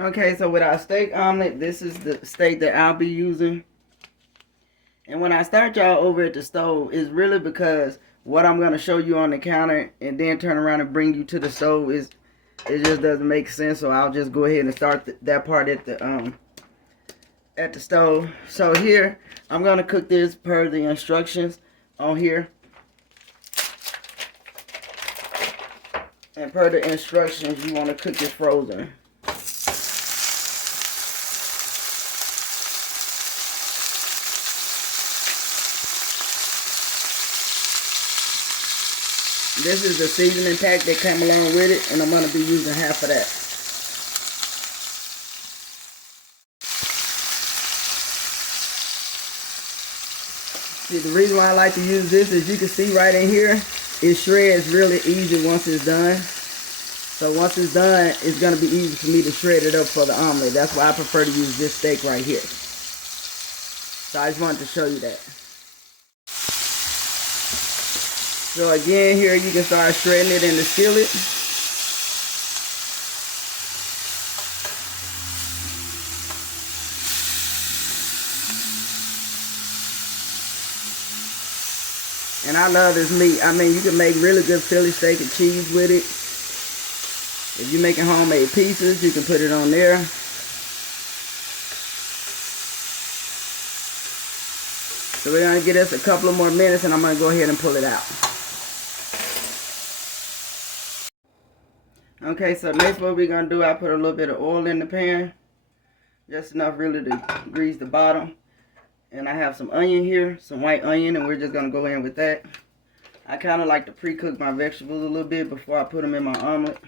Okay, so with our steak omelet, this is the steak that I'll be using. And when I start y'all over at the stove, it's really because what I'm going to show you on the counter and then turn around and bring you to the stove is, it just doesn't make sense. So I'll just go ahead and start that part at the stove. So here, I'm going to cook this per the instructions on here. And per the instructions, you want to cook it frozen. This is the seasoning pack that came along with it, and I'm going to be using half of that. See, the reason why I like to use this is you can see right in here, it shreds really easy once it's done. So once it's done, it's going to be easy for me to shred it up for the omelet. That's why I prefer to use this steak right here. So I just wanted to show you that. So again, here you can start shredding it in the skillet. And I love this meat. I mean, you can make really good Philly steak and cheese with it. If you're making homemade pieces, you can put it on there. So we're going to give this a couple of more minutes and I'm going to go ahead and pull it out. Okay, so next what we're going to do, I put a little bit of oil in the pan. Just enough really to grease the bottom. And I have some onion here, some white onion, and we're just going to go in with that. I kind of like to pre-cook my vegetables a little bit before I put them in my omelet.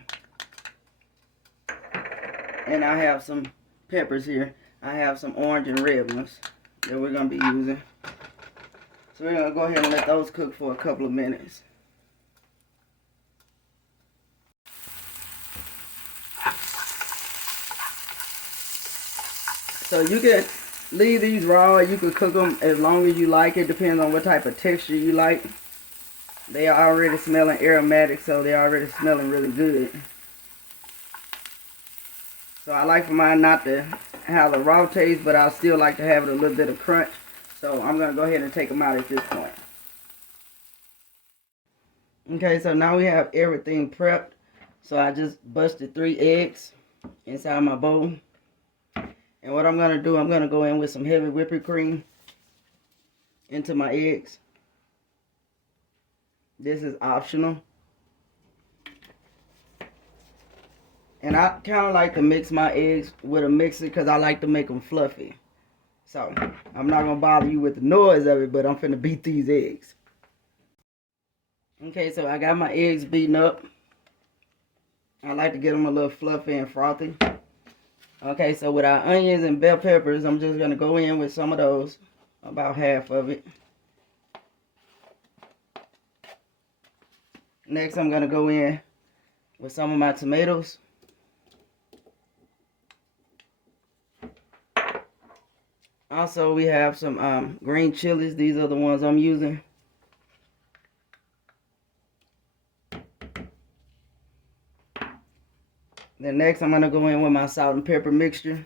And I have some peppers here. I have some orange and red ones that we're going to be using. So we're going to go ahead and let those cook for a couple of minutes. So you can leave these raw, you can cook them as long as you like. It depends on what type of texture you like. They are already smelling aromatic, so they're already smelling really good. So I like for mine not to have a raw taste, but I still like to have it a little bit of crunch. So I'm going to go ahead and take them out at this point. Okay, so now we have everything prepped. So I just busted 3 eggs inside my bowl. And what I'm going to do, I'm going to go in with some heavy whipping cream into my eggs. This is optional. And I kind of like to mix my eggs with a mixer because I like to make them fluffy. So I'm not going to bother you with the noise of it, but I'm finna beat these eggs. Okay, so I got my eggs beaten up. I like to get them a little fluffy and frothy. Okay, so with our onions and bell peppers, I'm just going to go in with some of those, about half of it. Next, I'm going to go in with some of my tomatoes. Also, we have some green chilies. These are the ones I'm using. Then next, I'm going to go in with my salt and pepper mixture.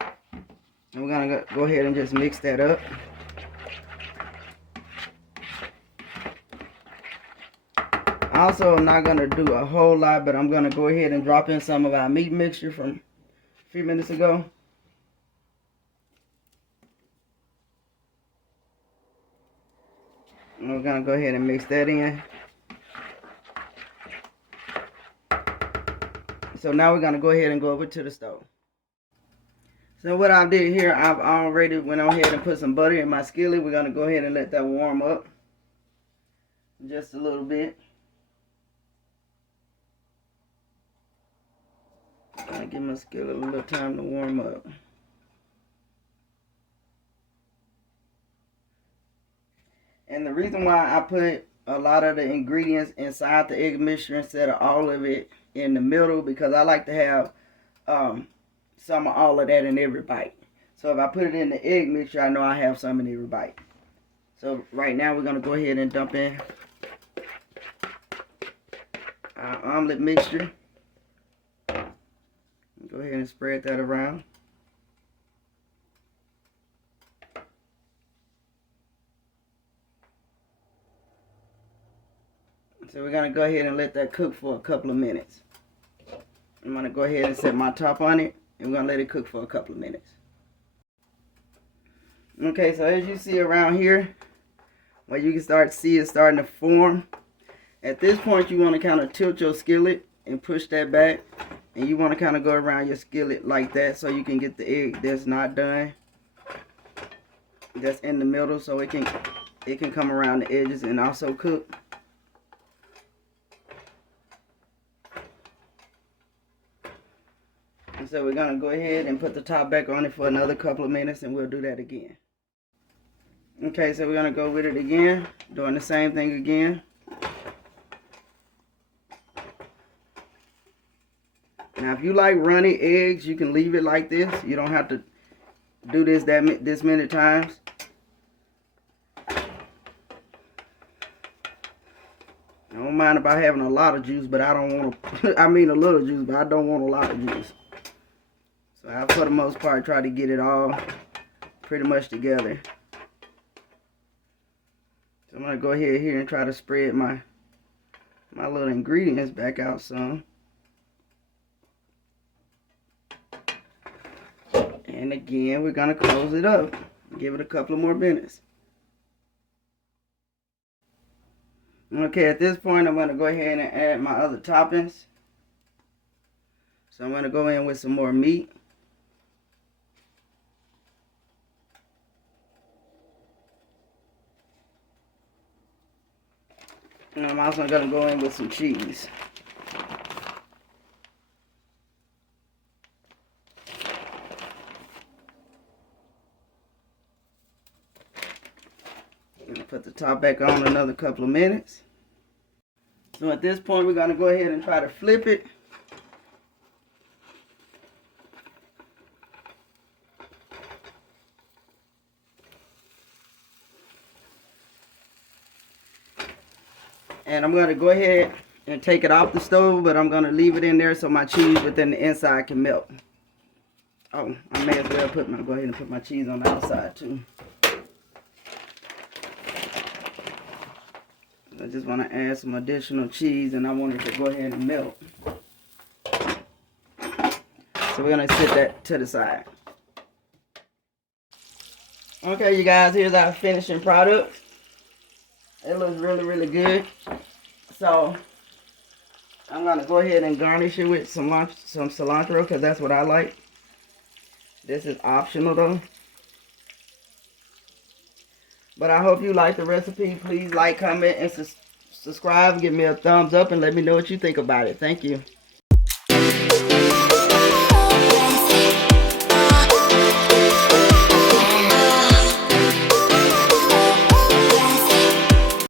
And we're going to go ahead and just mix that up. Also, I'm not going to do a whole lot, but I'm going to go ahead and drop in some of our meat mixture from a few minutes ago. And we're going to go ahead and mix that in. So now we're going to go ahead and go over to the stove. So what I did here, I've already went on ahead and put some butter in my skillet. We're going to go ahead and let that warm up just a little bit. I give my skillet a little time to warm up. And the reason why I put a lot of the ingredients inside the egg mixture instead of all of it in the middle, because I like to have some of all of that in every bite. So if I put it in the egg mixture, I know I have some in every bite. So right now we're going to go ahead and dump in our omelet mixture. Go ahead and spread that around. So we're going to go ahead and let that cook for a couple of minutes. I'm going to go ahead and set my top on it, and we're going to let it cook for a couple of minutes. Okay, so as you see around here, what you can start to see is starting to form. At this point, you want to kind of tilt your skillet and push that back. And you want to kind of go around your skillet like that so you can get the egg that's not done, that's in the middle, so it can come around the edges and also cook. And so we're going to go ahead and put the top back on it for another couple of minutes, and we'll do that again. Okay, so we're going to go with it again, doing the same thing again. Now, if you like runny eggs, you can leave it like this. You don't have to do this this many times. I don't mind about having a lot of juice, but I don't want to, I mean a little juice, but I don't want a lot of juice. So I, for the most part, try to get it all pretty much together. So I'm going to go ahead here and try to spread my little ingredients back out some. And again, we're going to close it up. Give it a couple of more minutes. Okay, at this point, I'm going to go ahead and add my other toppings. So I'm going to go in with some more meat. And I'm also going to go in with some cheese. Put the top back on another couple of minutes. So at this point, we're going to go ahead and try to flip it. And I'm going to go ahead and take it off the stove, but I'm going to leave it in there so my cheese within the inside can melt. Oh, I may as well go ahead and put my cheese on the outside too. I just want to add some additional cheese, and I want it to go ahead and melt. So we're going to set that to the side. Okay, you guys, here's our finishing product. It looks really, really good. So I'm going to go ahead and garnish it with some cilantro, because that's what I like. This is optional though. But I hope you like the recipe. Please like, comment, and subscribe. Give me a thumbs up and let me know what you think about it. Thank you.